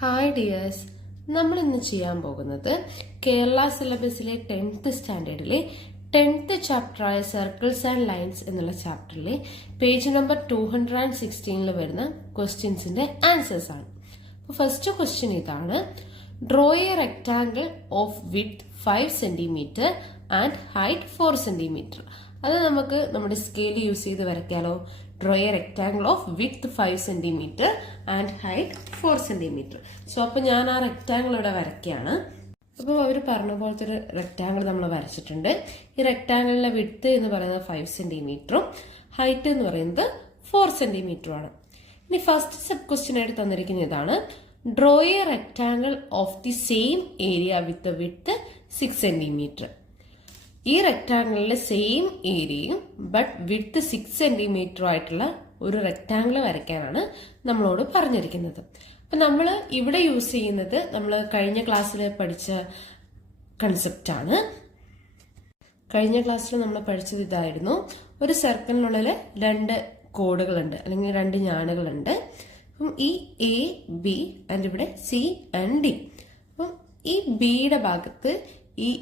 Hi dears, നമ്മൾ ഇന്ന് ചെയ്യാൻ പോകുന്നത് കേരള സിലബസിലെ 10th സ്റ്റാൻഡേർഡിലെ 10th ചാപ്റ്ററായ സർക്കിൾസ് ആൻഡ് ലൈൻസ് എന്നുള്ള ചാപ്റ്ററിലെ പേജ് നമ്പർ 216 വരുന്ന ക്വസ്റ്റ്യൻസിന്റെ ആൻസേഴ്സ് ആണ്. ഫസ്റ്റ് ക്വസ്റ്റ്യൻ ഇതാണ്: draw a rectangle of width 5 centimetre and height 4 centimetre. അത് നമുക്ക് നമ്മുടെ സ്കെയിൽ യൂസ് ചെയ്ത് വരയ്ക്കാലോ. Draw a rectangle of width 5 centimetre and height 4 centimetre. So അപ്പൊ ഞാൻ ആ റെക്ടാങ്കിൾ ഇവിടെ വരയ്ക്കുകയാണ്. അപ്പോൾ അവർ പറഞ്ഞ പോലത്തെ ഒരു റെക്ടാങ്കിൾ നമ്മൾ വരച്ചിട്ടുണ്ട്. ഈ റെക്ടാങ്കിളിന്റെ വിഡ്ത് എന്ന് പറയുന്നത് 5 സെന്റിമീറ്ററും ഹൈറ്റ് എന്ന് പറയുന്നത് 4 സെന്റിമീറ്ററുമാണ്. ഇനി ഫസ്റ്റ് സബ് ക്വസ്റ്റ്യൻ ആയിട്ട് തന്നിരിക്കുന്ന ഇതാണ്: draw a rectangle of the same area with width 6 centimetre. ഈ റെക്ടാങ്കിളിലെ സെയിം ഏരിയയും ബട്ട് വിഡ്ത് 6 സെന്റിമീറ്റർ ആയിട്ടുള്ള ഒരു റെക്ടാങ്കിൾ വരയ്ക്കാനാണ് നമ്മളോട് പറഞ്ഞിരിക്കുന്നത്. അപ്പൊ നമ്മൾ ഇവിടെ യൂസ് ചെയ്യുന്നത് നമ്മൾ കഴിഞ്ഞ ക്ലാസ്സിൽ പഠിച്ച കൺസെപ്റ്റ്. കഴിഞ്ഞ ക്ലാസ്സിൽ നമ്മൾ പഠിച്ചത് ഇതായിരുന്നു: ഒരു സർക്കിളിനുള്ളിൽ 2 കോഡുകളുണ്ട് അല്ലെങ്കിൽ 2 ഞാനുകളുണ്ട്. അപ്പം ഈ എ ബി ആൻഡ് ഇവിടെ സി ആൻഡ് ഡി. അപ്പം ഈ ബിയുടെ ഭാഗത്ത് ഈ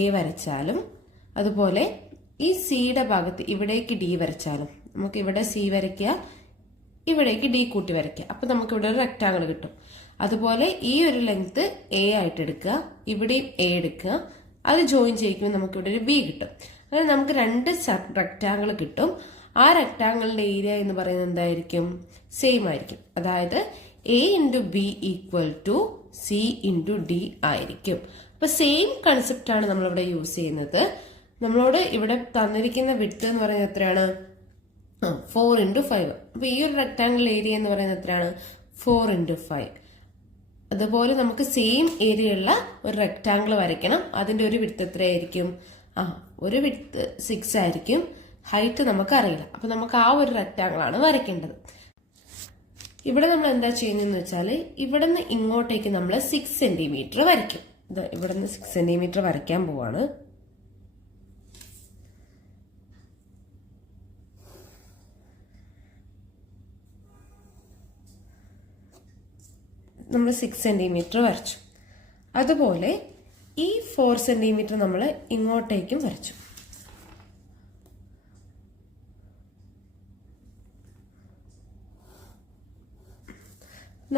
എ വരച്ചാലും അതുപോലെ ഈ സിയുടെ ഭാഗത്ത് ഇവിടേക്ക് ഡി വരച്ചാലും നമുക്ക് ഇവിടെ സി വരയ്ക്കുക, ഇവിടേക്ക് ഡി കൂട്ടി വരയ്ക്കുക. അപ്പൊ നമുക്ക് ഇവിടെ ഒരു റെക്ടാങ്കിൾ കിട്ടും. അതുപോലെ ഈ ഒരു ലെങ്ത് എ ആയിട്ട് എടുക്കുക, ഇവിടെയും എ എടുക്കുക, അത് ജോയിൻ ചെയ്യിക്കുമ്പോൾ നമുക്ക് ഇവിടെ ഒരു ബി കിട്ടും. അങ്ങനെ നമുക്ക് 2 റെക്ടാങ്കിൾ കിട്ടും. ആ റെക്ടാങ്കിളിന്റെ ഏരിയ എന്ന് പറയുന്നത് എന്തായിരിക്കും? സെയിം ആയിരിക്കും. അതായത് A into B equal to C into D ആയിരിക്കും. അപ്പൊ സെയിം കൺസെപ്റ്റ് ആണ് നമ്മളിവിടെ യൂസ് ചെയ്യുന്നത്. നമ്മളോട് ഇവിടെ തന്നിരിക്കുന്ന വിഡ്ത് എന്ന് പറയുന്നത് എത്രയാണ്? 4 ഇൻറ്റു 5. അപ്പൊ ഈ ഒരു റെക്ടാങ്കിൾ ഏരിയ എന്ന് പറയുന്നത് എത്രയാണ്? 4 ഇൻറ്റു 5. അതുപോലെ നമുക്ക് സെയിം ഏരിയ ഉള്ള ഒരു റെക്ടാങ്കിൾ വരയ്ക്കണം. അതിന്റെ ഒരു വിഡ്ത് എത്രയായിരിക്കും? ഒരു വിഡ്ത് 6 ആയിരിക്കും. ഹൈറ്റ് നമുക്ക് അറിയില്ല. അപ്പൊ നമുക്ക് ആ ഒരു റെക്ടാങ്കിൾ ആണ് വരയ്ക്കേണ്ടത്. ഇവിടെ നമ്മൾ എന്താ ചെയ്യുന്നതെന്ന് വെച്ചാൽ ഇവിടെ നിന്ന് ഇങ്ങോട്ടേക്ക് നമ്മൾ 6 സെന്റിമീറ്റർ വരയ്ക്കും. ഇവിടെ നിന്ന് 6 സെന്റിമീറ്റർ വരയ്ക്കാൻ പോവാണ്. നമ്മൾ 6 സെന്റിമീറ്റർ വരച്ചു. അതുപോലെ ഈ 4 സെന്റിമീറ്റർ നമ്മൾ ഇങ്ങോട്ടേക്കും വരച്ചു.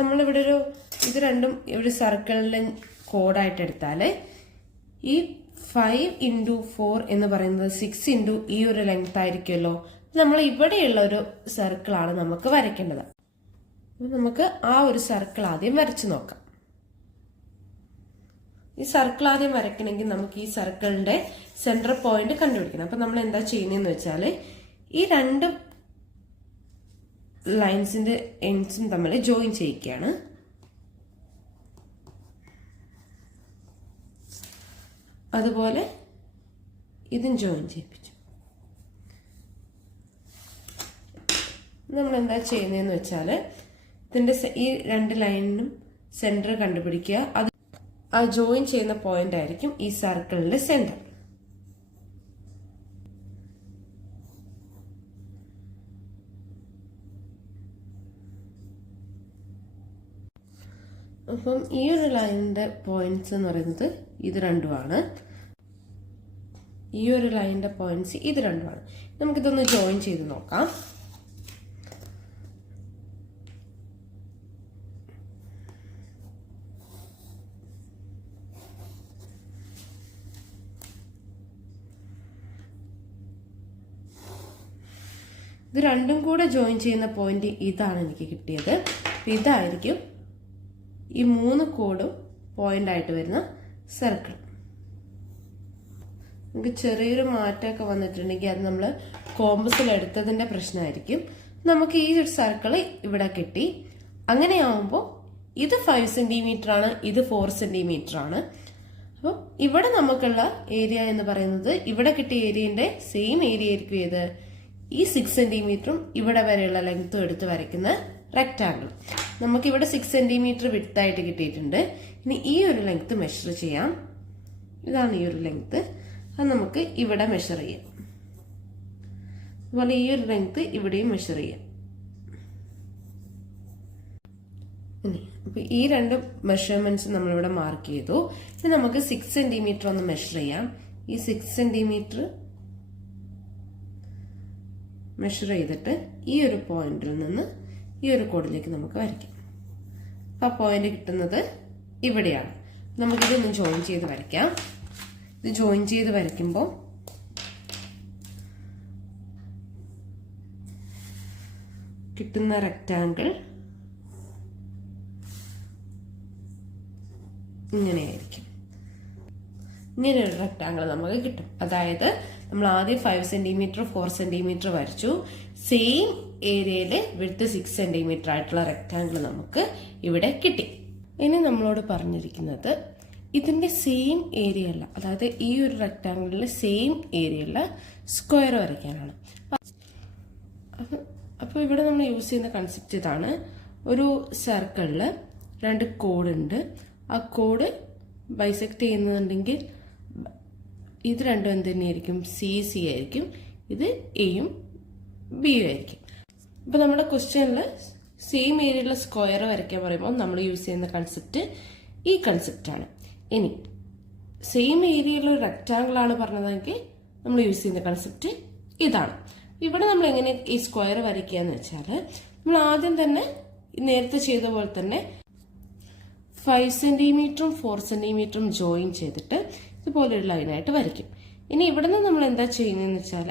നമ്മളിവിടെ ഇത് രണ്ടും ഒരു സർക്കിളിലെ കോഡായിട്ട് എടുത്താൽ ഈ 5 ഇൻറ്റു 4 എന്ന് പറയുന്നത് 6 ഇൻറ്റു ഈ ഒരു ലെങ്ത് ആയിരിക്കുമല്ലോ. നമ്മൾ ഇവിടെയുള്ള ഒരു സർക്കിളാണ് നമുക്ക് വരയ്ക്കേണ്ടത്. നമുക്ക് ആ ഒരു സർക്കിൾ ആദ്യം വരച്ചു നോക്കാം. ഈ സർക്കിൾ ആദ്യം വരയ്ക്കണമെങ്കിൽ നമുക്ക് ഈ സർക്കിളിന്റെ സെന്റർ പോയിന്റ് കണ്ടുപിടിക്കണം. അപ്പൊ നമ്മൾ എന്താ ചെയ്യുന്നതെന്ന് വെച്ചാൽ ഈ 2 ലൈൻസിന്റെ എൻഡ്സും തമ്മിൽ ജോയിൻ ചെയ്യിക്കുകയാണ്. അതുപോലെ ഇതും ജോയിൻ ചെയ്യിപ്പിച്ചു. നമ്മൾ എന്താ ചെയ്യുന്നതെന്ന് വെച്ചാൽ ഇതിന്റെ ഈ 2 ലൈനിനും സെന്റർ കണ്ടുപിടിക്കുക. അത് ആ ജോയിൻ ചെയ്യുന്ന പോയിന്റ് ആയിരിക്കും ഈ സർക്കിളിന്റെ സെന്റർ. അപ്പം ഈ ഒരു ലൈനിന്റെ പോയിന്റ്സ് എന്ന് പറയുന്നത് ഇത് രണ്ടുമാണ്. ഈ ഒരു ലൈനിന്റെ പോയിന്റ്സ് ഇത് രണ്ടുമാണ്. നമുക്കിതൊന്ന് ജോയിൻ ചെയ്ത് നോക്കാം. ഇത് രണ്ടും കൂടെ ജോയിൻ ചെയ്യുന്ന പോയിന്റ് ഇതാണ് എനിക്ക് കിട്ടിയത്. ഇതായിരിക്കും ഈ 3 കോഡും പോയിന്റ് ആയിട്ട് വരുന്ന സർക്കിൾ. നമുക്ക് ചെറിയൊരു മാറ്റമൊക്കെ വന്നിട്ടുണ്ടെങ്കിൽ അത് നമ്മൾ കോമ്പസിൽ എടുത്തതിന്റെ പ്രശ്നമായിരിക്കും. നമുക്ക് ഈ ഒരു സർക്കിൾ ഇവിടെ കിട്ടി. അങ്ങനെയാവുമ്പോൾ ഇത് 5 സെന്റിമീറ്റർ ആണ്, ഇത് 4 സെന്റിമീറ്റർ ആണ്. അപ്പം ഇവിടെ നമുക്കുള്ള ഏരിയ എന്ന് പറയുന്നത് ഇവിടെ കിട്ടിയ ഏരിയന്റെ സെയിം ഏരിയ ആയിരിക്കും ഏത്? ഈ 6 സെന്റിമീറ്ററും ഇവിടെ വരെയുള്ള ലെങ്ത്തും എടുത്ത് വരയ്ക്കുന്ന റെക്ടാങ്കിൾ. നമുക്കിവിടെ 6 സെന്റിമീറ്റർ വിഡ്ത് ആയിട്ട് കിട്ടിയിട്ടുണ്ട്. ഇനി ഈ ഒരു ലെങ്ത് മെഷർ ചെയ്യാം. ഇതാണ് ഈ ഒരു ലെങ്ത്. അത് നമുക്ക് ഇവിടെ മെഷർ ചെയ്യാം. അതുപോലെ ഈ ഒരു ലെങ്ത് ഇവിടെയും മെഷർ ചെയ്യാം. അപ്പോൾ ഈ രണ്ട് മെഷർമെന്റ്സ് നമ്മളിവിടെ മാർക്ക് ചെയ്തു. ഇനി നമുക്ക് 6 സെന്റിമീറ്റർ ഒന്ന് മെഷർ ചെയ്യാം. ഈ 6 സെന്റിമീറ്റർ മെഷർ ചെയ്തിട്ട് ഈ ഒരു പോയിന്റിൽ നിന്ന് ഈ ഒരു കോഡിലേക്ക് നമുക്ക് വരയ്ക്കാം. അപ്പോൾ ആ പോയിന്റ് കിട്ടുന്നത് ഇവിടെയാണ്. നമുക്കിതൊന്ന് ജോയിൻ ചെയ്ത് വരയ്ക്കാം. ഇത് ജോയിൻ ചെയ്ത് വരയ്ക്കുമ്പോൾ കിട്ടുന്ന റെക്റ്റാങ്കിൾ ഇങ്ങനെയായിരിക്കും. ഇങ്ങനെ ഒരു റെക്റ്റാങ്കിൾ നമുക്ക് കിട്ടും. അതായത് നമ്മൾ ആദ്യം 5 സെന്റിമീറ്റർ 4 സെന്റിമീറ്റർ വരച്ചു. സെയിം ഏരിയയിൽ വിഡ്ത്ത് 6 സെന്റിമീറ്റർ ആയിട്ടുള്ള റെക്റ്റാങ്കിൾ നമുക്ക് ഇവിടെ കിട്ടി. ഇനി നമ്മളോട് പറഞ്ഞിരിക്കുന്നത് ഇതിന്റെ സെയിം ഏരിയ അല്ല, അതായത് ഈ ഒരു റെക്റ്റാങ്കിളിലെ സെയിം ഏരിയയുള്ള സ്ക്വയർ വരയ്ക്കാനാണ്. അപ്പോൾ ഇവിടെ നമ്മൾ യൂസ് ചെയ്യുന്ന കൺസെപ്റ്റ് ഇതാണ്. ഒരു സർക്കിളിൽ 2 കോഡുണ്ട്. ആ കോഡ് ബൈസെക്ട് ചെയ്യുന്നുണ്ടെങ്കിൽ ഇത് രണ്ടും എന്ത് തന്നെയായിരിക്കും? സി ആയിരിക്കും. ഇത് എയും ബിയും ആയിരിക്കും. ഇപ്പൊ നമ്മുടെ ക്വസ്റ്റ്യനിൽ സെയിം ഏരിയയിലുള്ള സ്ക്വയർ വരയ്ക്കാൻ പറയുമ്പോൾ നമ്മൾ യൂസ് ചെയ്യുന്ന കൺസെപ്റ്റ് ഈ കൺസെപ്റ്റാണ്. ഇനി സെയിം ഏരിയയിലുള്ള റെക്റ്റാങ്കിൾ ആണ് പറഞ്ഞതെങ്കിൽ നമ്മൾ യൂസ് ചെയ്യുന്ന കൺസെപ്റ്റ് ഇതാണ്. ഇവിടെ നമ്മൾ എങ്ങനെ ഈ സ്ക്വയർ വരയ്ക്കുക എന്ന് വെച്ചാൽ നമ്മൾ ആദ്യം തന്നെ നേരത്തെ ചെയ്ത പോലെ തന്നെ 5 സെന്റിമീറ്ററും 4 സെന്റിമീറ്ററും ജോയിൻ ചെയ്തിട്ട് ഇതുപോലൊരു ലൈനായിട്ട് വരയ്ക്കും. ഇനി ഇവിടെ നിന്ന് നമ്മൾ എന്താ ചെയ്യുന്നതെന്ന് വെച്ചാൽ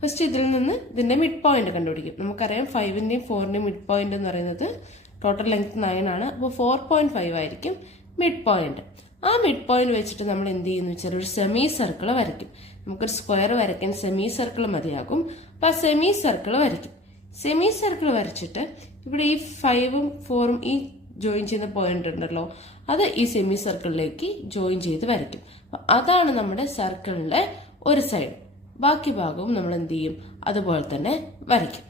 ഫസ്റ്റ് ഇതിൽ നിന്ന് ഇതിന്റെ മിഡ് പോയിന്റ് കണ്ടുപിടിക്കും. നമുക്കറിയാം 5ന്റെയും 4ന്റെയും മിഡ് പോയിന്റ് എന്ന് പറയുന്നത് ടോട്ടൽ ലെങ്ത് 9 ആണ്. അപ്പോൾ 4.5 ആയിരിക്കും മിഡ് പോയിന്റ്. ആ മിഡ് പോയിന്റ് വെച്ചിട്ട് നമ്മൾ എന്ത് ചെയ്യുന്നു വെച്ചാൽ ഒരു സെമി സർക്കിൾ വരയ്ക്കും. നമുക്കൊരു സ്ക്വയർ വരയ്ക്കാൻ സെമി സർക്കിൾ മതിയാകും. അപ്പൊ ആ സെമി സർക്കിൾ വരയ്ക്കും. സെമി സർക്കിൾ വരച്ചിട്ട് ഇവിടെ ഈ 5ഉം 4ഉം ഈ ജോയിൻ ചെയ്യുന്ന പോയിന്റ് ഉണ്ടല്ലോ, അത് ഈ സെമി സർക്കിളിലേക്ക് ജോയിൻ ചെയ്ത് വരയ്ക്കും. അതാണ് നമ്മുടെ സർക്കിളിലെ ഒരു സൈഡ്. ബാക്കി ഭാഗവും നമ്മൾ എന്ത് ചെയ്യും? അതുപോലെ തന്നെ വരയ്ക്കും.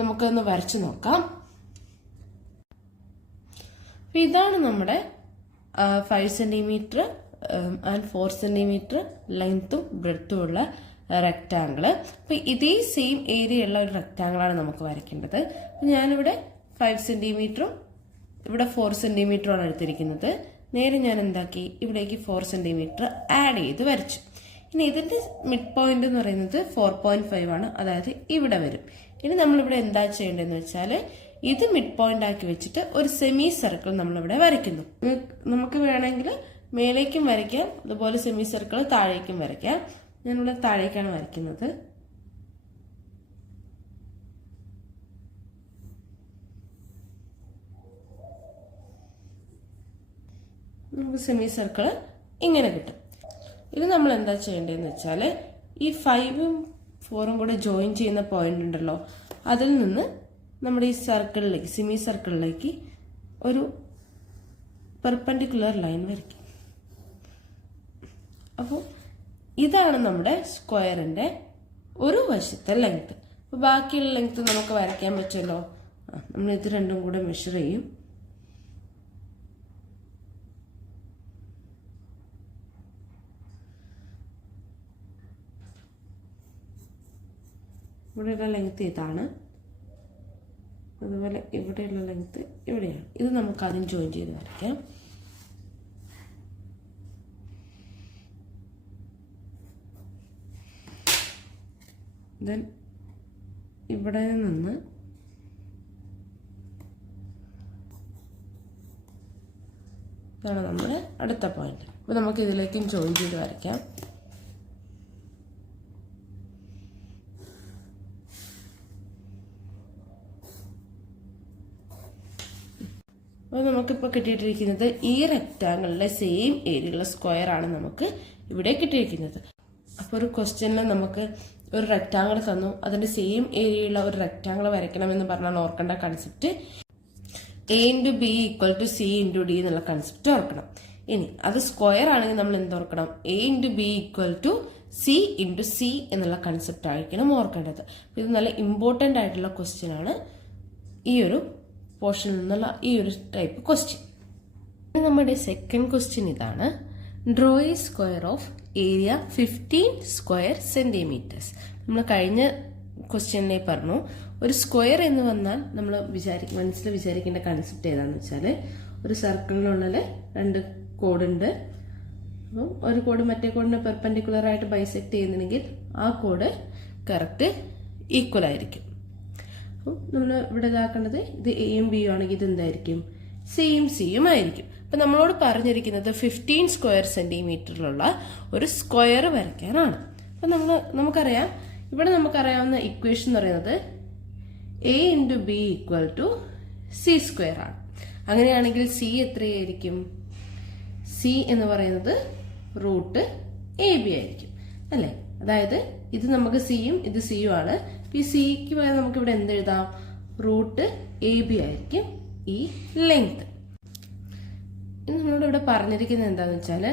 നമുക്കൊന്ന് വരച്ചു നോക്കാം. ഇതാണ് നമ്മുടെ 5 സെന്റിമീറ്റർ ആൻഡ് 4 സെന്റിമീറ്റർ ലെങ്ത്തും ബ്രെഡ്ത്തും ഉള്ള റെക്റ്റാങ്കിള്. അപ്പൊ ഇതേ സെയിം ഏരിയ ഉള്ള ഒരു റെക്റ്റാങ്കിൾ ആണ് നമുക്ക് വരയ്ക്കേണ്ടത്. ഞാനിവിടെ 5 സെന്റിമീറ്ററും ഇവിടെ 4 സെന്റിമീറ്ററുമാണ് എടുത്തിരിക്കുന്നത്. നേരെ ഞാൻ എന്താക്കി, ഇവിടേക്ക് 4 സെന്റിമീറ്റർ ആഡ് ചെയ്ത് വരച്ചു. ഇനി ഇതിന്റെ മിഡ് പോയിന്റ് എന്ന് പറയുന്നത് 4.5 ആണ്, അതായത് ഇവിടെ വരും. ഇനി നമ്മളിവിടെ എന്താ ചെയ്യേണ്ടതെന്ന് വെച്ചാൽ ഇത് മിഡ് പോയിന്റ് ആക്കി വെച്ചിട്ട് ഒരു സെമി സർക്കിൾ നമ്മളിവിടെ വരയ്ക്കുന്നു. നമുക്ക് വേണമെങ്കിൽ മേലേക്കും വരയ്ക്കാം, അതുപോലെ സെമി സർക്കിൾ താഴേക്കും വരയ്ക്കാം. ഞാനിവിടെ താഴേക്കാണ് വരയ്ക്കുന്നത്. നമുക്ക് സെമി സർക്കിൾ ഇങ്ങനെ കിട്ടും. ഇത് നമ്മൾ എന്താ ചെയ്യേണ്ടതെന്ന് വെച്ചാൽ ഈ 5ഉം 4ഉം കൂടെ ജോയിൻ ചെയ്യുന്ന പോയിന്റ് ഉണ്ടല്ലോ, അതിൽ നിന്ന് നമ്മുടെ ഈ സർക്കിളിലേക്ക് സെമി സർക്കിളിലേക്ക് ഒരു പെർപെൻഡിക്കുലർ ലൈൻ വരയ്ക്കും. അപ്പോൾ ഇതാണ് നമ്മുടെ സ്ക്വയറിന്റെ ഒരു വശത്തെ ലെങ്ത്. അപ്പോൾ ബാക്കിയുള്ള ലെങ്ത് നമുക്ക് വരയ്ക്കാൻ പറ്റുമല്ലോ. നമ്മൾ ഇത് രണ്ടും കൂടെ മെഷർ ചെയ്യും. ഇവിടെയുള്ള ലെങ്ത് ഇതാണ്, അതുപോലെ ഇവിടെയുള്ള ലെങ്ത് ഇവിടെയാണ്. ഇത് നമുക്ക് ആദ്യം ജോയിൻ ചെയ്ത് വരയ്ക്കാം. ദെൻ ഇവിടെ നിന്ന് ഇതാണ് നമ്മുടെ അടുത്ത പോയിന്റ്. അപ്പോൾ നമുക്ക് ഇതിലേക്കും ജോയിൻ ചെയ്ത് വരയ്ക്കാം. അപ്പോൾ നമുക്കിപ്പോൾ കിട്ടിയിട്ടിരിക്കുന്നത് ഈ റെക്റ്റാങ്കിളിലെ സെയിം ഏരിയയുള്ള സ്ക്വയർ ആണ് നമുക്ക് ഇവിടെ കിട്ടിയിരിക്കുന്നത്. അപ്പോൾ ഒരു ക്വസ്റ്റ്യനിൽ നമുക്ക് ഒരു റെക്റ്റാങ്കിൾ തന്നു, അതിന്റെ സെയിം ഏരിയയുള്ള ഒരു റെക്റ്റാങ്കിൾ വരയ്ക്കണമെന്ന് പറഞ്ഞാൽ ഓർക്കേണ്ട concept A × B = C × D എന്നുള്ള കൺസെപ്റ്റ് ഓർക്കണം. ഇനി അത് സ്ക്വയർ ആണെങ്കിൽ നമ്മൾ എന്തോർക്കണം? A × B = C × C എന്നുള്ള കൺസെപ്റ്റ് ആയിരിക്കണം ഓർക്കേണ്ടത്. ഇത് നല്ല ഇമ്പോർട്ടൻ്റ് ആയിട്ടുള്ള ക്വസ്റ്റ്യൻ ആണ് ഈ ഒരു പോർഷനിൽ നിന്നുള്ള ഈ ഒരു ടൈപ്പ് ക്വസ്റ്റ്യൻ. നമ്മുടെ സെക്കൻഡ് ക്വസ്റ്റ്യൻ ഇതാണ്. Draw A square of area 15 square centimetres. നമ്മൾ കഴിഞ്ഞ ക്വസ്റ്റ്യനിലെ പറഞ്ഞു, ഒരു സ്ക്വയർ എന്ന് വന്നാൽ നമ്മൾ മനസ്സിൽ വിചാരിക്കേണ്ട കൺസെപ്റ്റ് ഏതാണെന്ന് വെച്ചാൽ, ഒരു സർക്കിളിനുള്ളിൽ രണ്ട് കോഡുണ്ട്. അപ്പം ഒരു കോഡ് മറ്റേ കോഡിന് പെർപെൻഡിക്കുലർ ആയിട്ട് ബൈസെക്ട് ചെയ്യുന്നുണ്ടെങ്കിൽ ആ കോഡ് കറക്റ്റ് ഈക്വൽ ആയിരിക്കും. അപ്പം നമ്മൾ ഇവിടെ ഇതാക്കേണ്ടത്, ഇത് എയും ബിയും ആണെങ്കിൽ ഇത് എന്തായിരിക്കും, സിയും സിയും ആയിരിക്കും. അപ്പം നമ്മളോട് പറഞ്ഞിരിക്കുന്നത് 15 സ്ക്വയർ സെന്റിമീറ്ററിലുള്ള ഒരു സ്ക്വയർ വരയ്ക്കാനാണ്. അപ്പം നമുക്കറിയാം, ഇവിടെ നമുക്കറിയാവുന്ന ഇക്വേഷൻ എന്ന് പറയുന്നത് A into B equal to C square ആണ്. അങ്ങനെയാണെങ്കിൽ സി എത്രയായിരിക്കും, സി എന്ന് പറയുന്നത് റൂട്ട് എ ബി ആയിരിക്കും അല്ലേ. അതായത് ഇത് നമുക്ക് സിയും ഇത് സിയും ആണ്. ഈ സിക്ക് പകരം നമുക്ക് ഇവിടെ എന്തെഴുതാം, റൂട്ട് എ ബി ആയിരിക്കും ഈ ലെങ്ത്. നമ്മളോട് ഇവിടെ പറഞ്ഞിരിക്കുന്നത് എന്താണെന്ന് വെച്ചാൽ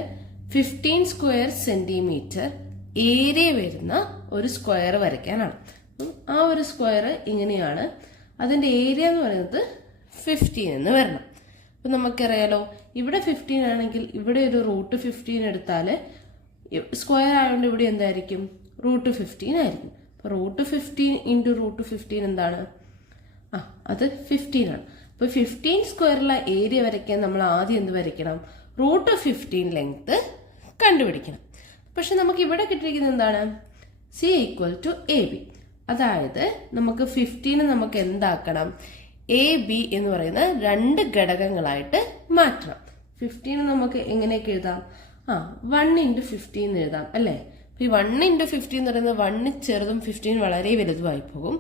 15 സ്ക്വയർ സെന്റിമീറ്റർ ഏരിയ വരുന്ന ഒരു സ്ക്വയർ വരയ്ക്കാനാണ്. ആ ഒരു സ്ക്വയർ ഇങ്ങനെയാണ്, അതിന്റെ ഏരിയ എന്ന് പറയുന്നത് 15 എന്ന് വരണം. അപ്പൊ നമുക്കറിയാലോ, ഇവിടെ 15 ആണെങ്കിൽ ഇവിടെ ഒരു റൂട്ട് 15 എടുത്താല് സ്ക്വയർ ആയതുകൊണ്ട് ഇവിടെ എന്തായിരിക്കും, റൂട്ട് 15 ആയിരിക്കും. അപ്പൊ റൂട്ട് 15 ഇൻറ്റു റൂട്ട് 15 എന്താണ്, അത് 15 ആണ്. അപ്പൊ 15 സ്ക്വയറിലെ ഏരിയ വരയ്ക്കാൻ നമ്മൾ ആദ്യം എന്ത് വരയ്ക്കണം, റൂട്ട് 15 ലെങ്ത് കണ്ടുപിടിക്കണം. പക്ഷെ നമുക്ക് ഇവിടെ കിട്ടിയിരിക്കുന്നത് എന്താണ്, C equal to A B. അതായത് നമുക്ക് 15 നമുക്ക് എന്താക്കണം, എ ബി എന്ന് പറയുന്ന രണ്ട് ഘടകങ്ങളായിട്ട് മാറ്റണം. 15 നമുക്ക് എങ്ങനെയൊക്കെ എഴുതാം, 1 ഇൻറ്റു 15 എഴുതാം അല്ലേ. ഈ 1 ഇൻറ്റു 15 എന്ന് പറയുന്നത് 1 ചെറുതും 15 വളരെ വലുതുമായി പോകും.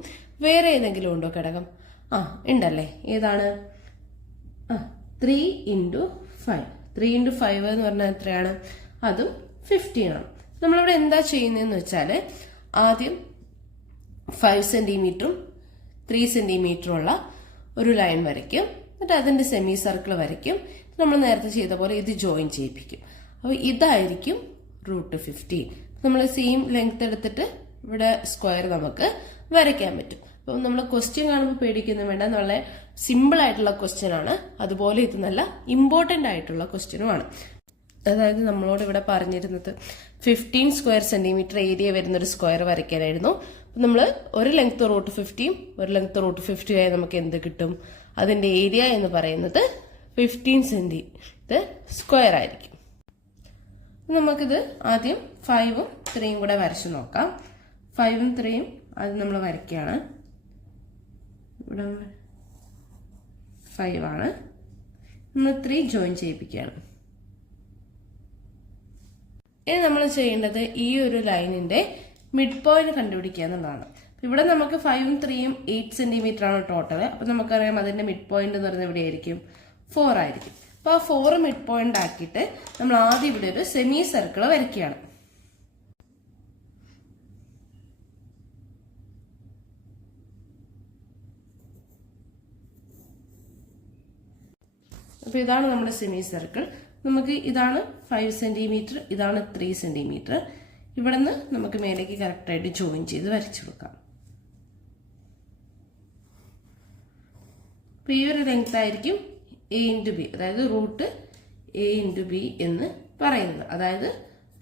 വേറെ ഏതെങ്കിലും ഉണ്ടോ ഘടകം, ഉണ്ടല്ലേ. ഏതാണ്, 3 ഇൻറ്റു 5. 3 ഇൻറ്റു 5 എന്ന് പറഞ്ഞാൽ എത്രയാണ്, അതും 15 ആണ്. നമ്മളിവിടെ എന്താ ചെയ്യുന്നതെന്ന് വെച്ചാൽ, ആദ്യം 5 സെന്റിമീറ്ററും 3 സെന്റിമീറ്ററും ഉള്ള ഒരു ലൈൻ വരയ്ക്കും. എന്നിട്ട് അതിന്റെ സെമി സർക്കിൾ വരയ്ക്കും. നമ്മൾ നേരത്തെ ചെയ്ത പോലെ ഇത് ജോയിൻ ചെയ്യിപ്പിക്കും. അപ്പോൾ ഇതായിരിക്കും റൂട്ട് 15. നമ്മൾ സെയിം ലെങ്ത് എടുത്തിട്ട് ഇവിടെ സ്ക്വയർ നമുക്ക് വരയ്ക്കാൻ പറ്റും. അപ്പം നമ്മൾ ക്വസ്റ്റ്യൻ കാണുമ്പോൾ പേടിക്കൊന്നും വേണ്ട, നല്ല സിമ്പിൾ ആയിട്ടുള്ള ക്വസ്റ്റ്യൻ ആണ്. അതുപോലെ ഇത് നല്ല ഇമ്പോർട്ടന്റ് ആയിട്ടുള്ള ക്വസ്റ്റ്യനുമാണ്. അതായത് നമ്മളോട് ഇവിടെ പറഞ്ഞിരുന്നത് 15 സ്ക്വയർ സെന്റിമീറ്റർ ഏരിയ വരുന്ന ഒരു സ്ക്വയർ വരയ്ക്കാനായിരുന്നു. നമ്മൾ ഒരു ലെങ്ത് റൂട്ട് 50 ഒരു ലെങ്ത് റൂട്ട് 50 ആയി നമുക്ക് എന്ത് കിട്ടും, അതിന്റെ ഏരിയ എന്ന് പറയുന്നത് 15 സെന്റിമീറ്റർ സ്ക്വയർ ആയിരിക്കും. നമുക്കിത് ആദ്യം 5ഉം 3യും കൂടെ വരച്ചു നോക്കാം. 5ഉം 3യും അത് നമ്മൾ വരയ്ക്കുകയാണ്. ഇവിടെ 5 ആണ്, നമ്മൾ 3 ജോയിൻ ചെയ്യിപ്പിക്കുകയാണ്. ഇനി നമ്മൾ ചെയ്യേണ്ടത് ഈ ഒരു ലൈനിന്റെ മിഡ് പോയിന്റ് കണ്ടുപിടിക്കുക എന്നുള്ളതാണ്. ഇവിടെ നമുക്ക് 5ഉം 3യും 8 സെന്റിമീറ്റർ ആണ് ടോട്ടൽ. അപ്പൊ നമുക്കറിയാം അതിന്റെ മിഡ് പോയിന്റ് എന്ന് പറയുന്നത് ഇവിടെ ആയിരിക്കും 4 ആയിരിക്കും. അപ്പൊ ആ 4 മിഡ് പോയിന്റ് ആക്കിയിട്ട് നമ്മൾ ആദ്യം ഇവിടെ ഒരു സെമി സർക്കിൾ വരയ്ക്കുകയാണ്. അപ്പൊ ഇതാണ് നമ്മുടെ സെമി സർക്കിൾ. നമുക്ക് ഇതാണ് 5 സെന്റിമീറ്റർ, ഇതാണ് 3 സെന്റിമീറ്റർ. ഇവിടെ നിന്ന് നമുക്ക് മേലേക്ക് കറക്റ്റായിട്ട് ജോയിൻ ചെയ്ത് വരച്ചു കൊടുക്കാം. അപ്പൊ ഈ ഒരു ലെങ്ത് ആയിരിക്കും എ ഇൻറ്റു ബി, അതായത് റൂട്ട് എ ഇൻറ്റു ബി എന്ന് പറയുന്നത്, അതായത്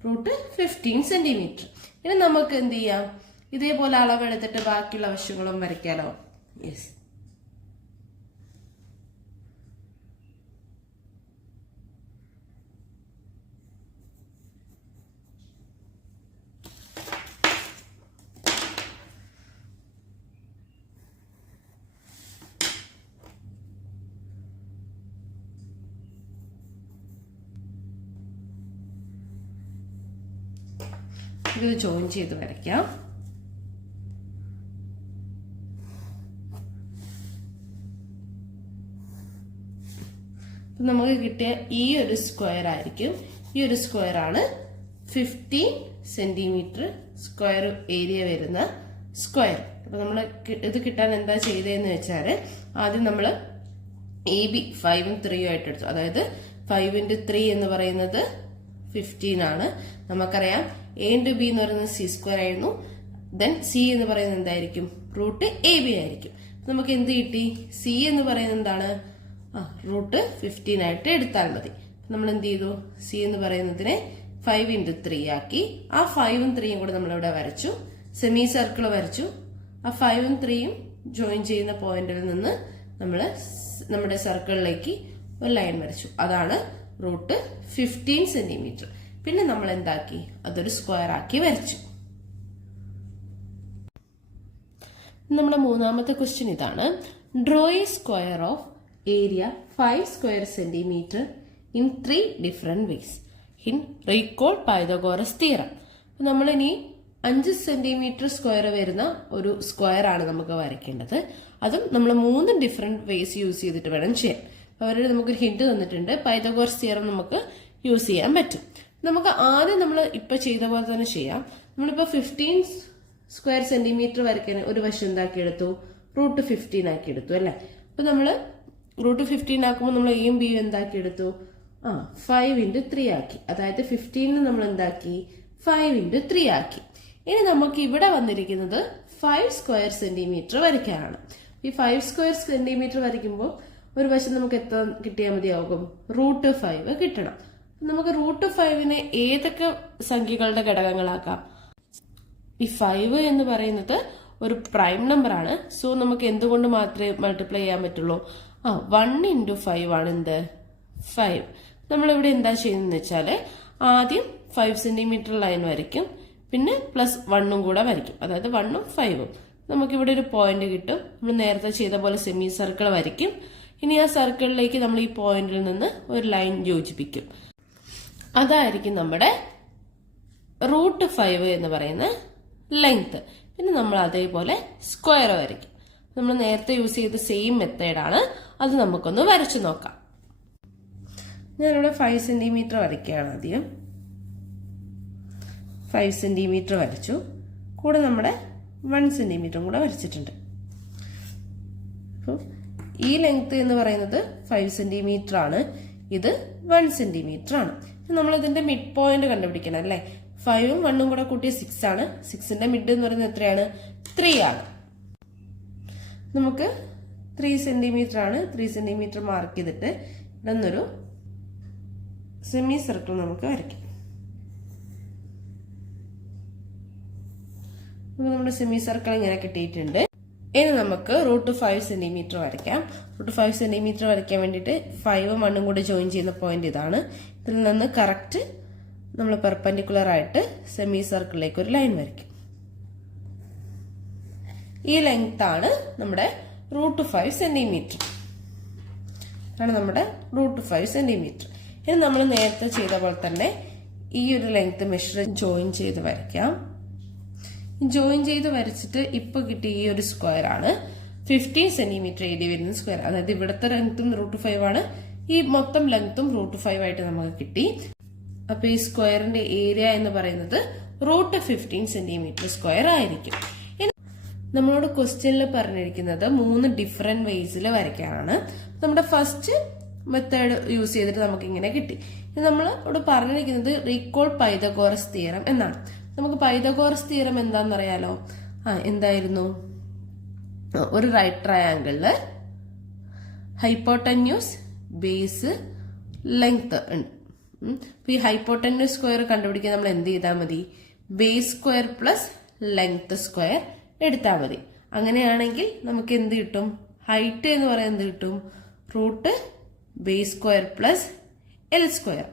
റൂട്ട് 15 സെന്റിമീറ്റർ. ഇനി നമുക്ക് എന്ത് ചെയ്യാം, ഇതേപോലെ അളവെടുത്തിട്ട് ബാക്കിയുള്ള വശങ്ങളും വരയ്ക്കാലോ. യെസ്, ഇത് ജോയിൻ ചെയ്ത് വരയ്ക്കാം. നമുക്ക് കിട്ടിയ ഈ ഒരു സ്ക്വയർ ആയിരിക്കും, ഈ ഒരു സ്ക്വയർ ആണ് 15 സെന്റിമീറ്റർ സ്ക്വയർ ഏരിയ വരുന്ന സ്ക്വയർ. അപ്പൊ നമ്മൾ ഇത് കിട്ടാൻ എന്താ ചെയ്തതെന്ന് വെച്ചാൽ, ആദ്യം നമ്മൾ എ ബി 5ഉം 3യും ആയിട്ട് എടുത്തു. അതായത് 5 ഇൻറ്റു 3 എന്ന് പറയുന്നത് 15 ആണ്. നമുക്കറിയാം എ ഇൻറ്റു ബി എന്ന് പറയുന്നത് സി സ്ക്വയർ ആയിരുന്നു. ദെൻ സി എന്ന് പറയുന്നത് എന്തായിരിക്കും, റൂട്ട് എ ബി ആയിരിക്കും. നമുക്ക് എന്ത് കിട്ടി, സി എന്ന് പറയുന്നത് എന്താണ്, റൂട്ട് 15 ആയിട്ട് എടുത്താൽ മതി. നമ്മൾ എന്ത് ചെയ്തു, സി എന്ന് പറയുന്നതിനെ 5 ഇൻറ്റു 3 ആക്കി. ആ 5ഉം 3യും കൂടെ നമ്മളിവിടെ വരച്ചു, സെമി സർക്കിൾ വരച്ചു. ആ 5ഉം 3യും ജോയിൻ ചെയ്യുന്ന പോയിന്റിൽ നിന്ന് നമ്മൾ നമ്മുടെ സർക്കിളിലേക്ക് ഒരു ലൈൻ വരച്ചു. അതാണ് റൂട്ട് 15 സെന്റിമീറ്റർ. പിന്നെ നമ്മൾ എന്താക്കി, അതൊരു സ്ക്വയർ ആക്കി വരച്ചു. നമ്മുടെ മൂന്നാമത്തെ ക്വസ്റ്റ്യൻ ഇതാണ്. Draw A square of area 5 square centimetre in 3 different ways in recall Pythagoras theorem. നമ്മളിനി 5 സെന്റിമീറ്റർ സ്ക്വയർ വരുന്ന ഒരു സ്ക്വയർ ആണ് നമുക്ക് വരയ്ക്കേണ്ടത്. അതും നമ്മൾ 3 ഡിഫറെന്റ് വേസ് യൂസ് ചെയ്തിട്ട് വേണം ചെയ്യാൻ. അവരുടെ നമുക്കൊരു ഹിന്റ് തന്നിട്ടുണ്ട്. പൈതഗോറസ് തിയറം നമുക്ക് യൂസ് ചെയ്യാൻ പറ്റും. നമുക്ക് ആദ്യം നമ്മൾ ഇപ്പൊ ചെയ്ത പോലെ തന്നെ ചെയ്യാം. നമ്മളിപ്പോ 15 സ്ക്വയർ സെന്റിമീറ്റർ വരയ്ക്കാൻ ഒരു വശം എന്താക്കി എടുത്തു, റൂട്ട് 15 ആക്കി എടുത്തു അല്ലെ. അപ്പൊ നമ്മള് റൂട്ട് 15 ആക്കുമ്പോൾ നമ്മൾ എയും ബിയും എന്താക്കി എടുത്തു, 5 into 3 ആക്കി. അതായത് 15 നമ്മൾ എന്താക്കി, 5 into 3 ആക്കി. ഇനി നമുക്ക് ഇവിടെ വന്നിരിക്കുന്നത് 5 സ്ക്വയർ സെന്റിമീറ്റർ വരയ്ക്കാനാണ്. ഈ 5 സ്ക്വയർ സെന്റിമീറ്റർ വരയ്ക്കുമ്പോൾ ഒരു വശം നമുക്ക് എത്ര കിട്ടിയാൽ മതിയാകും, റൂട്ട് 5 കിട്ടണം. നമുക്ക് റൂട്ട് 5നെ ഏതൊക്കെ സംഖ്യകളുടെ ഘടകങ്ങളാക്കാം? ഈ 5 എന്ന് പറയുന്നത് ഒരു പ്രൈം നമ്പർ ആണ്. സോ നമുക്ക് എന്തുകൊണ്ട് മാത്രമേ മൾട്ടിപ്ലൈ ചെയ്യാൻ പറ്റുള്ളൂ? 1 into 5 ആണ് എന്ത്, 5. നമ്മളിവിടെ എന്താ ചെയ്യുന്നതെന്ന് വെച്ചാല് ആദ്യം 5 സെന്റിമീറ്റർ ലൈൻ വരയ്ക്കും, പിന്നെ പ്ലസ് 1ഉം കൂടെ വരയ്ക്കും. അതായത് 1ഉം 5ഉം. നമുക്കിവിടെ ഒരു പോയിന്റ് കിട്ടും. നമ്മൾ നേരത്തെ ചെയ്ത പോലെ സെമി സർക്കിൾ വരയ്ക്കും. ഇനി ആ സർക്കിളിലേക്ക് നമ്മൾ ഈ പോയിന്റിൽ നിന്ന് ഒരു ലൈൻ യോജിപ്പിക്കും. അതായിരിക്കും നമ്മുടെ റൂട്ട് 5 എന്ന് പറയുന്ന ലെങ്ത്. പിന്നെ നമ്മൾ അതേപോലെ സ്ക്വയർ വരയ്ക്കും. നമ്മൾ നേരത്തെ യൂസ് ചെയ്ത സെയിം മെത്തേഡാണ്. അത് നമുക്കൊന്ന് വരച്ചു നോക്കാം. ഞാനിവിടെ 5 സെന്റിമീറ്റർ വരയ്ക്കുകയാണ്. ആദ്യം 5 സെന്റിമീറ്റർ വരച്ചു. കൂടെ നമ്മുടെ 1 സെന്റിമീറ്ററും കൂടെ വരച്ചിട്ടുണ്ട്. അപ്പോൾ ഈ ലെങ്ത് എന്ന് പറയുന്നത് 5 സെന്റിമീറ്റർ ആണ്. ഇത് 1 സെന്റിമീറ്റർ ആണ്. നമ്മൾ ഇതിന്റെ മിഡ് പോയിന്റ് കണ്ടുപിടിക്കണം അല്ലെ. 5ഉം 1ഉം കൂടെ കൂട്ടിയ 6 ആണ്. 6ന്റെ മിഡ് എന്ന് പറയുന്നത് എത്രയാണ്, 3 ആണ്. നമുക്ക് 3 സെന്റിമീറ്റർ ആണ്. 3 സെന്റിമീറ്റർ മാർക്ക് ചെയ്തിട്ട് ഇവിടെ നിന്നൊരു സെമി സർക്കിൾ നമുക്ക് വരയ്ക്കാം. നമ്മുടെ സെമി സർക്കിൾ ഇങ്ങനെ കിട്ടിയിട്ടുണ്ട്. ഇനി നമുക്ക് റൂട്ട് 5 സെന്റിമീറ്റർ വരയ്ക്കാം. റൂട്ട് 5 സെന്റിമീറ്റർ വരയ്ക്കാൻ വേണ്ടിയിട്ട് 5ഉം 1ഉം കൂടെ ജോയിൻ ചെയ്യുന്ന പോയിന്റ് ഇതാണ്. ഇതിൽ നിന്ന് കറക്റ്റ് നമ്മൾ പെർപെൻഡിക്കുലർ ആയിട്ട് സെമി സർക്കിളിലേക്ക് ഒരു ലൈൻ വരയ്ക്കും. ഈ ലെങ്ത് ആണ് നമ്മുടെ റൂട്ട് 5 സെന്റിമീറ്റർ ആണ് നമ്മുടെ റൂട്ട് 5 സെന്റിമീറ്റർ. ഇനി നമ്മൾ നേരത്തെ ചെയ്ത പോലെ തന്നെ ഈ ഒരു ലെങ്ത് മെഷർ ജോയിൻ ചെയ്ത് വരയ്ക്കാം. ജോയിൻ ചെയ്ത് വരച്ചിട്ട് ഇപ്പൊ കിട്ടിയ ഈ ഒരു സ്ക്വയർ ആണ് 15 സെന്റിമീറ്റർ ഏരിയ വരുന്ന സ്ക്വയർ. അതായത് ഇവിടുത്തെ ലെങ്ത്തും റൂട്ട് 5 ആണ്. ഈ മൊത്തം ലെങ്ത്തും റൂട്ട് 5 ആയിട്ട് നമുക്ക് കിട്ടി. അപ്പൊ ഈ സ്ക്വയറിന്റെ ഏരിയ എന്ന് പറയുന്നത് റൂട്ട് 15 സെന്റിമീറ്റർ സ്ക്വയർ ആയിരിക്കും. നമ്മളോട് ക്വസ്റ്റ്യനിൽ പറഞ്ഞിരിക്കുന്നത് 3 ഡിഫറെന്റ് വേസിൽ വരയ്ക്കാനാണ്. നമ്മുടെ ഫസ്റ്റ് മെത്തേഡ് യൂസ് ചെയ്തിട്ട് നമുക്ക് ഇങ്ങനെ കിട്ടി. നമ്മൾ ഇവിടെ പറഞ്ഞിരിക്കുന്നത് റീകോൾ പൈതഗോറസ് തിയറം എന്നാണ്. നമുക്ക് പൈതഗോറസ് തിയറം എന്താണെന്നറിയാലോ. എന്തായിരുന്നു, ഒരു റൈറ്റ് ട്രയാങ്കിളില് ഹൈപ്പോട്ടന്യൂസ്, ബേസ്, ലെങ്ത് ഉണ്ട്. ഈ ഹൈപ്പോട്ടന്യൂസ് സ്ക്വയർ കണ്ടുപിടിക്കാൻ നമ്മൾ എന്ത് ചെയ്താൽ മതി, base square plus length square എടുത്താൽ മതി. അങ്ങനെയാണെങ്കിൽ നമുക്ക് എന്ത് കിട്ടും, ഹൈറ്റ് എന്ന് പറയുന്നത് എന്ത് കിട്ടും, root base square plus L square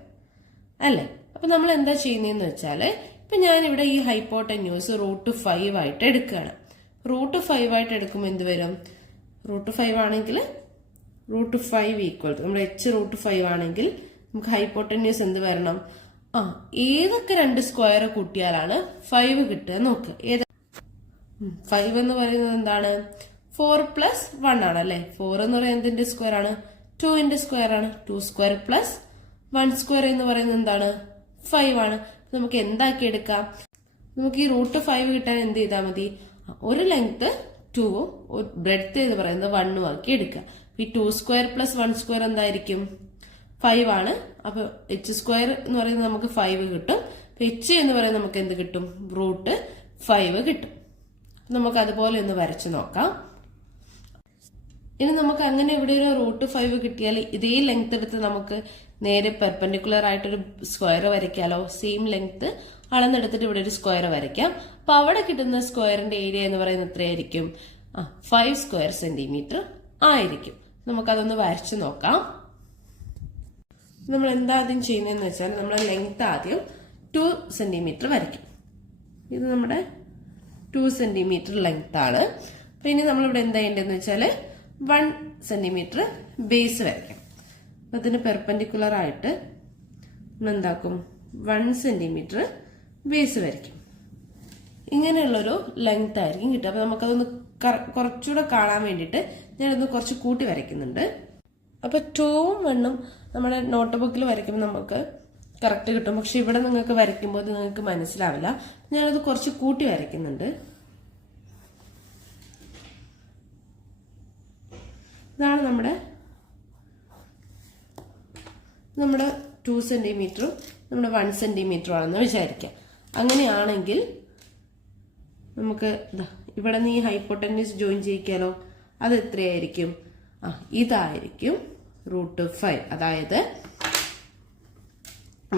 അല്ലേ. അപ്പൊ നമ്മൾ എന്താ ചെയ്യുന്നതെന്ന് വെച്ചാല് ഇപ്പൊ ഞാനിവിടെ ഈ ഹൈപ്പോട്ടന്യൂസ് റൂട്ട് 5 ആയിട്ട് എടുക്കുകയാണ്. റൂട്ട് 5 ആയിട്ട് എടുക്കുമ്പോൾ എന്ത് വരും, റൂട്ട് 5 ആണെങ്കിൽ റൂട്ട് 5 ഈക്വൽ ടു നമ്മുടെ എച്ച് റൂട്ട് 5 ആണെങ്കിൽ നമുക്ക് ഹൈപ്പോട്ടന്യൂസ് എന്ത് വരണം, ഏതൊക്കെ 2 സ്ക്വയർ കൂട്ടിയാലാണ് 5 കിട്ടുക നോക്ക്. 5 എന്ന് പറയുന്നത് എന്താണ്, 4 plus 1 ആണ് അല്ലെ. 4 എന്ന് പറയുന്നത് എന്തിന്റെ സ്ക്വയർ ആണ്, 2ന്റെ സ്ക്വയർ ആണ്. 2 സ്ക്വയർ പ്ലസ് 1 സ്ക്വയർ എന്ന് പറയുന്നത് എന്താണ്, 5 ആണ്. നമുക്ക് എന്താക്കി എടുക്കാം, നമുക്ക് ഈ റൂട്ട് 5 കിട്ടാൻ എന്ത് ചെയ്താൽ മതി, ഒരു ലെങ്ത് 2ഉം ഒരു ബ്രെഡ്ത്ത് എന്ന് പറയുന്നത് 1ഉം ആക്കി എടുക്കുക. ഈ 2 സ്ക്വയർ പ്ലസ് 1 സ്ക്വയർ എന്തായിരിക്കും, 5 ആണ്. അപ്പൊ എച്ച് സ്ക്വയർ എന്ന് പറയുന്നത് നമുക്ക് 5 കിട്ടും. എച്ച് എന്ന് പറയുന്നത് നമുക്ക് എന്ത് കിട്ടും, റൂട്ട് 5 കിട്ടും. നമുക്ക് അതുപോലെ ഒന്ന് വരച്ചു നോക്കാം. ഇനി നമുക്ക് അങ്ങനെ ഇവിടെ ഒരു √5 കിട്ടിയാൽ ഇതേ ലെങ്ത് എടുത്ത് നമുക്ക് നേരെ പെർപെൻഡിക്കുലർ ആയിട്ടൊരു സ്ക്വയർ വരയ്ക്കാലോ. സെയിം ലെങ്ത് അളന്നെടുത്തിട്ട് ഇവിടെ ഒരു സ്ക്വയർ വരയ്ക്കാം. അപ്പൊ അവിടെ കിട്ടുന്ന സ്ക്വയറിന്റെ ഏരിയ എന്ന് പറയുന്നത് എത്രയായിരിക്കും? 5 സ്ക്വയർ സെന്റിമീറ്റർ ആയിരിക്കും. നമുക്കതൊന്ന് വരച്ചു നോക്കാം. നമ്മൾ എന്താ ആദ്യം ചെയ്യുന്നതെന്ന് വെച്ചാൽ നമ്മൾ ലെങ്ത് ആദ്യം 2 സെന്റിമീറ്റർ വരയ്ക്കും. ഇത് നമ്മുടെ 2 സെന്റിമീറ്റർ ലെങ്ത് ആണ്. അപ്പൊ ഇനി നമ്മളിവിടെ എന്താ ചെയ്യേണ്ടതെന്ന് വെച്ചാൽ 1 സെന്റിമീറ്റർ ബേസ് വരയ്ക്കാം. അപ്പൊ അതിന് പെർപെൻഡിക്കുലർ ആയിട്ട് നമ്മൾ എന്താക്കും? 1 സെന്റിമീറ്റർ ബേസ് വരയ്ക്കും. ഇങ്ങനെയുള്ളൊരു ലെങ്ത് ആയിരിക്കും കിട്ടുക. അപ്പൊ നമുക്കതൊന്ന് കുറച്ചുകൂടെ കാണാൻ വേണ്ടിയിട്ട് ഞാനൊന്ന് കുറച്ച് കൂട്ടി വരയ്ക്കുന്നുണ്ട്. അപ്പൊ 2ഉം 1ഉം നമ്മുടെ നോട്ട് ബുക്കിൽ വരയ്ക്കുമ്പോൾ നമുക്ക് കറക്റ്റ് കിട്ടും. പക്ഷെ ഇവിടെ നിങ്ങൾക്ക് വരയ്ക്കുമ്പോൾ നിങ്ങൾക്ക് മനസ്സിലാവില്ല. ഞാനത് കുറച്ച് കൂട്ടി വരയ്ക്കുന്നുണ്ട്. ഇതാണ് നമ്മുടെ 2 സെന്റിമീറ്ററും നമ്മുടെ 1 സെന്റിമീറ്ററും ആണെന്ന് വിചാരിക്കാം. അങ്ങനെയാണെങ്കിൽ നമുക്ക് ഇവിടെ നിന്ന് ഈ ഹൈപ്പോട്ടന്യൂസ് ജോയിൻ ചെയ്യിക്കാലോ. അത് എത്രയായിരിക്കും? ഇതായിരിക്കും √5. അതായത്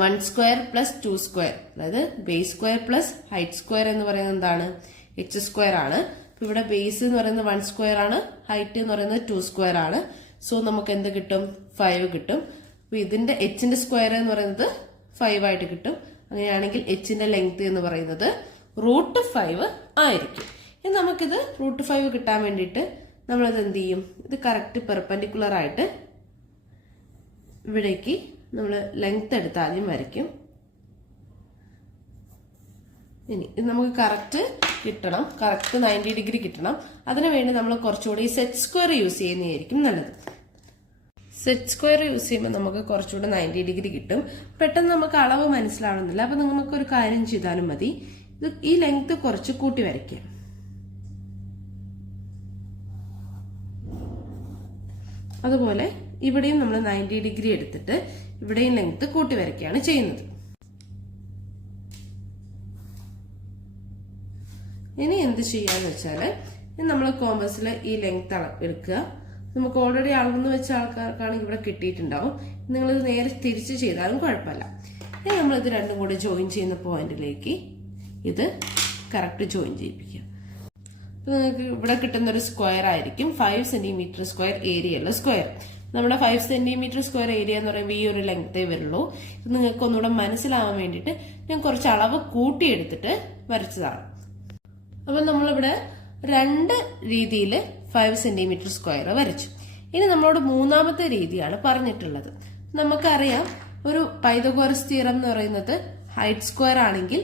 1 സ്ക്വയർ പ്ലസ് 2 സ്ക്വയർ, അതായത് base square plus height square എന്ന് പറയുന്നത് എന്താണ്? h സ്ക്വയർ ആണ്. ഇവിടെ ബേസ് എന്ന് പറയുന്നത് 1 സ്ക്വയർ ആണ്, ഹൈറ്റ് എന്ന് പറയുന്നത് 2 സ്ക്വയർ ആണ്. സോ നമുക്ക് എന്ത് കിട്ടും? 5 കിട്ടും. അപ്പൊ ഇതിന്റെ എച്ചിന്റെ സ്ക്വയർ എന്ന് പറയുന്നത് 5 ആയിട്ട് കിട്ടും. അങ്ങനെയാണെങ്കിൽ എച്ചിന്റെ ലെങ്ത് എന്ന് പറയുന്നത് √5 ആയിരിക്കും. ഇനി നമുക്കിത് √5 കിട്ടാൻ വേണ്ടിയിട്ട് നമ്മളത് എന്ത് ചെയ്യും? ഇത് കറക്റ്റ് പെർപെൻഡിക്കുലർ ആയിട്ട് ഇവിടേക്ക് നമ്മൾ ലെങ്ത് എടുത്ത് ആദ്യം വരയ്ക്കും. ഇനി ഇത് നമുക്ക് കറക്റ്റ് കിട്ടണം, കറക്റ്റ് 90 ഡിഗ്രി കിട്ടണം. അതിനുവേണ്ടി നമ്മൾ കുറച്ചുകൂടി സെറ്റ് സ്ക്വയർ യൂസ് ചെയ്യുന്നതായിരിക്കും നല്ലത്. സെറ്റ് സ്ക്വയർ യൂസ് ചെയ്യുമ്പോൾ നമുക്ക് കുറച്ചുകൂടെ 90 ഡിഗ്രി കിട്ടും. പെട്ടെന്ന് നമുക്ക് അളവ് മനസ്സിലാവുന്നില്ല. അപ്പൊ നമുക്ക് ഒരു കാര്യം ചെയ്താലും മതി. ഇത് ഈ ലെങ്ത് കുറച്ച് കൂട്ടി വരയ്ക്കാം. അതുപോലെ ഇവിടെയും നമ്മൾ 90 ഡിഗ്രി എടുത്തിട്ട് ഇവിടെയും ലെങ്ത് കൂട്ടി വരയ്ക്കുകയാണ് ചെയ്യുന്നത്. ഇനി എന്ത് ചെയ്യാന്ന് വെച്ചാല് നമ്മൾ കോമ്പസിൽ ഈ ലെങ്ത് എടുക്കുക. നമുക്ക് ഓൾറെഡി അളവെന്ന് വെച്ച ആൾക്കാർക്കാണെങ്കിൽ ഇവിടെ കിട്ടിയിട്ടുണ്ടാവും. നിങ്ങളിത് നേരെ തിരിച്ച് ചെയ്താലും കുഴപ്പമില്ല. ഇനി നമ്മളിത് രണ്ടും കൂടെ ജോയിൻ ചെയ്യുന്ന പോയിന്റിലേക്ക് ഇത് കറക്റ്റ് ജോയിൻ ചെയ്യിപ്പിക്കുക. നിങ്ങൾക്ക് ഇവിടെ കിട്ടുന്ന ഒരു സ്ക്വയർ ആയിരിക്കും 5 സെന്റിമീറ്റർ സ്ക്വയർ ഏരിയ ഉള്ള സ്ക്വയർ. നമ്മുടെ 5 സെന്റിമീറ്റർ സ്ക്വയർ ഏരിയ എന്ന് പറയുമ്പോൾ ഈ ഒരു ലെങ്തേ വരുള്ളൂ. ഇത് നിങ്ങൾക്ക് ഒന്നുകൂടെ മനസ്സിലാവാൻ വേണ്ടിയിട്ട് ഞാൻ കുറച്ച് അളവ് കൂട്ടിയെടുത്തിട്ട് വരച്ചതാണ്. അപ്പൊ നമ്മളിവിടെ 2 രീതിയിൽ 5 സെന്റിമീറ്റർ സ്ക്വയർ വരച്ചു. ഇനി നമ്മളോട് മൂന്നാമത്തെ രീതിയാണ് പറഞ്ഞിട്ടുള്ളത്. നമുക്കറിയാം ഒരു പൈതഗോറസ് തിയറം എന്ന് പറയുന്നത് ഹൈറ്റ് സ്ക്വയർ ആണെങ്കിൽ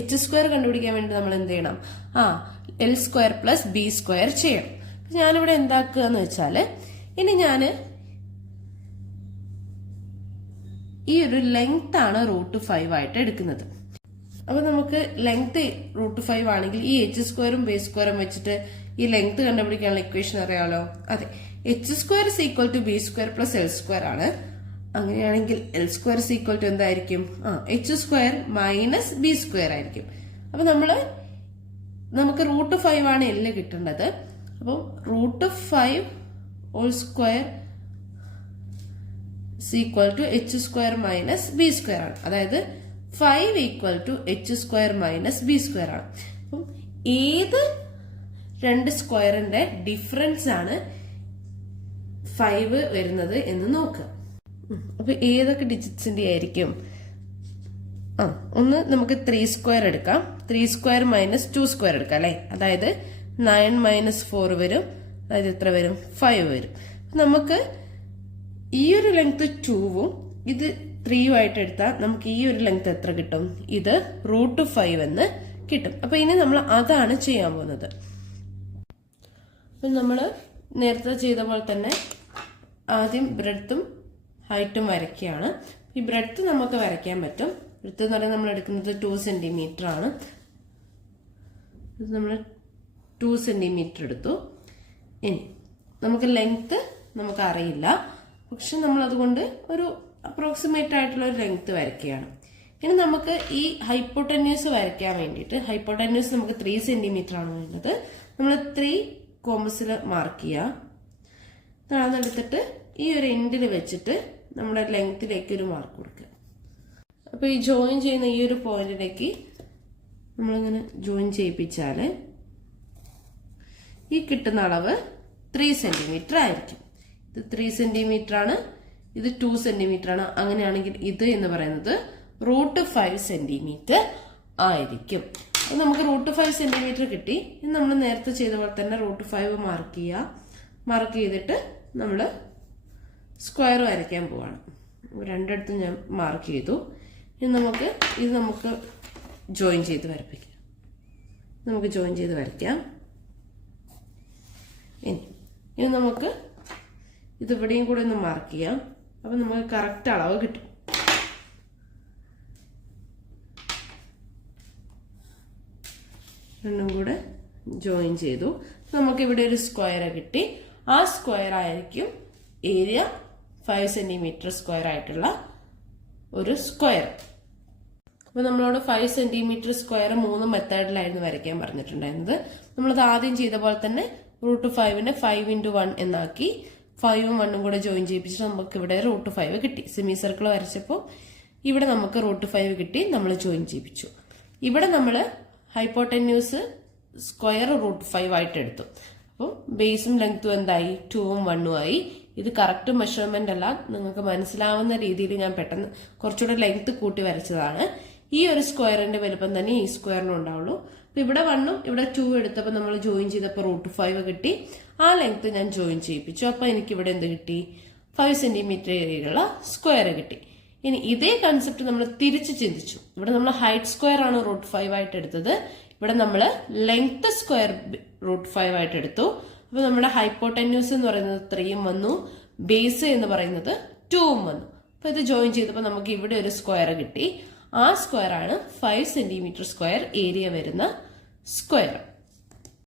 h സ്ക്വയർ കണ്ടുപിടിക്കാൻ വേണ്ടി നമ്മൾ എന്ത് ചെയ്യണം? l square plus b square ചെയ്യണം. ഞാനിവിടെ എന്താക്കുക എന്ന് വെച്ചാല് ഇനി ഞാന് ഈ ഒരു ലെങ്ത് ആണ് √5 ആയിട്ട് എടുക്കുന്നത്. അപ്പൊ നമുക്ക് ലെങ്ത് √5 ആണെങ്കിൽ ഈ h സ്ക്വയറും ബേസ് സ്ക്വയറും വെച്ചിട്ട് ഈ ലെങ്ത് കണ്ടുപിടിക്കാനുള്ള ഇക്വേഷൻ അറിയാലോ. അതെ, h square is equal to b square plus l square ആണ്. അങ്ങനെയാണെങ്കിൽ l square is equal to എന്തായിരിക്കും? h square minus b square ആയിരിക്കും. അപ്പൊ നമുക്ക് √5 ആണ് l കിട്ടേണ്ടത്. അപ്പം √5 whole square is equal to h square minus b square ആണ്. അതായത് 5 equal to h square minus b square ആണ്. അപ്പം ഏത് 2 സ്ക്വയറിന്റെ ഡിഫറൻസ് ആണ് 5 വരുന്നത് എന്ന് നോക്കുക. അപ്പൊ ഏതൊക്കെ ഡിജിറ്റ്സിന്റെ ആയിരിക്കും? ഒന്ന് നമുക്ക് 3 സ്ക്വയർ എടുക്കാം. 3 സ്ക്വയർ മൈനസ് 2 സ്ക്വയർ എടുക്കാം അല്ലെ. അതായത് 9 മൈനസ് 4 വരും. അതായത് എത്ര വരും? 5 വരും. നമുക്ക് ഈ ഒരു ലെങ്ത് 2ഉം ഇത് 3 ആയിട്ട് എടുത്താൽ നമുക്ക് ഈ ഒരു ലെങ്ത് എത്ര കിട്ടും? ഇത് √5 എന്ന് കിട്ടും. അപ്പൊ ഇനി നമ്മൾ അതാണ് ചെയ്യാൻ പോകുന്നത്. അപ്പൊ നമ്മള് നേരത്തെ ചെയ്ത പോലെ തന്നെ ആദ്യം ബ്രെഡ്ത്തും ഹൈറ്റും വരയ്ക്കുകയാണ്. ഈ ബ്രെഡ്ത്ത് നമുക്ക് വരയ്ക്കാൻ പറ്റും. ബ്രെഡ്ത്ത് എന്ന് പറയുന്നത് നമ്മൾ എടുക്കുന്നത് 2 സെന്റിമീറ്റർ ആണ്. നമ്മൾ 2 സെന്റിമീറ്റർ എടുത്തു. ഇനി നമുക്ക് ലെങ്ത് നമുക്ക് അറിയില്ല, പക്ഷെ നമ്മൾ അതുകൊണ്ട് ഒരു അപ്രോക്സിമേറ്റ് ആയിട്ടുള്ള ഒരു ലെങ്ത് വരയ്ക്കുകയാണ്. ഇനി നമുക്ക് ഈ ഹൈപ്പോട്ടന്യൂസ് വരയ്ക്കാൻ വേണ്ടിയിട്ട് ഹൈപ്പോട്ടന്യൂസ് നമുക്ക് 3 സെന്റിമീറ്റർ ആണ് വേണ്ടത്. നമ്മൾ 3 കോമ്പസിൽ മാർക്ക് ചെയ്യുക. അതെടുത്തിട്ട് ഈ ഒരു എൻഡിൽ വെച്ചിട്ട് നമ്മുടെ ലെങ്ത്തിലേക്ക് ഒരു മാർക്ക് കൊടുക്കുക. അപ്പോൾ ഈ ജോയിൻ ചെയ്യുന്ന ഈ ഒരു പോയിന്റിലേക്ക് നമ്മളിങ്ങനെ ജോയിൻ ചെയ്യിപ്പിച്ചാൽ ഈ കിട്ടുന്ന അളവ് 3 സെന്റിമീറ്റർ ആയിരിക്കും. ഇത് 3 സെന്റിമീറ്റർ ആണ്, ഇത് 2 സെന്റിമീറ്റർ ആണ്. അങ്ങനെയാണെങ്കിൽ ഇത് എന്ന് പറയുന്നത് √5 സെന്റിമീറ്റർ ആയിരിക്കും. അപ്പൊ നമുക്ക് √5 സെന്റിമീറ്റർ കിട്ടി. ഇത് നമ്മൾ നേരത്തെ ചെയ്ത പോലെ തന്നെ √5 മാർക്ക് ചെയ്യുക. മാർക്ക് ചെയ്തിട്ട് നമ്മൾ സ്ക്വയർ വരയ്ക്കാൻ പോവാണ്. രണ്ടിടത്തും ഞാൻ മാർക്ക് ചെയ്തു. ഇത് നമുക്ക് ജോയിൻ ചെയ്ത് വരപ്പിക്കാം. നമുക്ക് ജോയിൻ ചെയ്ത് വരയ്ക്കാം. ഇനി നമുക്ക് ഇതിവിടെയും കൂടെ ഒന്ന് മാർക്ക് ചെയ്യാം. അപ്പൊ നമുക്ക് കറക്റ്റ് അളവ് കിട്ടും. രണ്ടും കൂടെ ജോയിൻ ചെയ്തു. നമുക്ക് ഇവിടെ ഒരു സ്ക്വയർ കിട്ടി. ആ സ്ക്വയർ ആയിരിക്കും ഏരിയ 5 സെന്റിമീറ്റർ സ്ക്വയർ ആയിട്ടുള്ള ഒരു സ്ക്വയർ. അപ്പൊ നമ്മളോട് 5 സെന്റിമീറ്റർ സ്ക്വയർ 3 മെത്തേഡിലായിരുന്നു വരയ്ക്കാൻ പറഞ്ഞിട്ടുണ്ടായിരുന്നത്. നമ്മളത് ആദ്യം ചെയ്ത പോലെ തന്നെ √5നെ 5 × 1 എന്നാക്കി 5ഉം 1ഉം കൂടെ ജോയിൻ ചെയ്യിപ്പിച്ചിട്ട് നമുക്ക് ഇവിടെ √5 കിട്ടി. സെമി സർക്കിൾ വരച്ചപ്പോൾ ഇവിടെ നമുക്ക് √5 കിട്ടി. നമ്മൾ ജോയിൻ ചെയ്യിപ്പിച്ചു. ഇവിടെ നമ്മൾ ഹൈപ്പോട്ടന്യൂസ് സ്ക്വയർ √5 ആയിട്ട് എടുത്തു. അപ്പോൾ ബേസും ലെങ്ത്തും എന്തായി? 2ഉം 1ഉം ആയി. ഇത് കറക്റ്റ് മെഷർമെന്റ് അല്ല, നിങ്ങൾക്ക് മനസ്സിലാവുന്ന രീതിയിൽ ഞാൻ പെട്ടെന്ന് കുറച്ചുകൂടെ ലെങ്ത് കൂട്ടി വരച്ചതാണ്. ഈ ഒരു സ്ക്വയറിന്റെ വലുപ്പം തന്നെ ഈ സ്ക്വയറിനും ഉണ്ടാവുള്ളൂ. അപ്പൊ ഇവിടെ 1ഉം ഇവിടെ 2 എടുത്തപ്പോൾ നമ്മൾ ജോയിൻ ചെയ്തപ്പോൾ √5 കിട്ടി. ആ ലെങ്ത് ഞാൻ ജോയിൻ ചെയ്യിപ്പിച്ചു. അപ്പൊ എനിക്ക് ഇവിടെ എന്ത് കിട്ടി? 5 സെന്റിമീറ്റർ ഏരിയയിലുള്ള സ്ക്വയർ കിട്ടി. ഇനി ഇതേ കൺസെപ്റ്റ് നമ്മൾ തിരിച്ച് ചിന്തിച്ചു. ഇവിടെ നമ്മൾ ഹൈറ്റ് സ്ക്വയർ ആണ് √5 ആയിട്ട് എടുത്തത്. ഇവിടെ നമ്മൾ ലെങ്ത് സ്ക്വയർ √5 ആയിട്ട് എടുത്തു. അപ്പൊ നമ്മുടെ ഹൈപ്പോട്ടന്യൂസ് എന്ന് പറയുന്നത് 3ഉം വന്നു, ബേസ് എന്ന് പറയുന്നത് 2ഉം വന്നു. അപ്പൊ ഇത് ജോയിൻ ചെയ്തപ്പോൾ നമുക്ക് ഇവിടെ ഒരു സ്ക്വയർ കിട്ടി. ആ സ്ക്വയർ ആണ് 5 സെന്റിമീറ്റർ സ്ക്വയർ ഏരിയ വരുന്ന സ്ക്വയർ.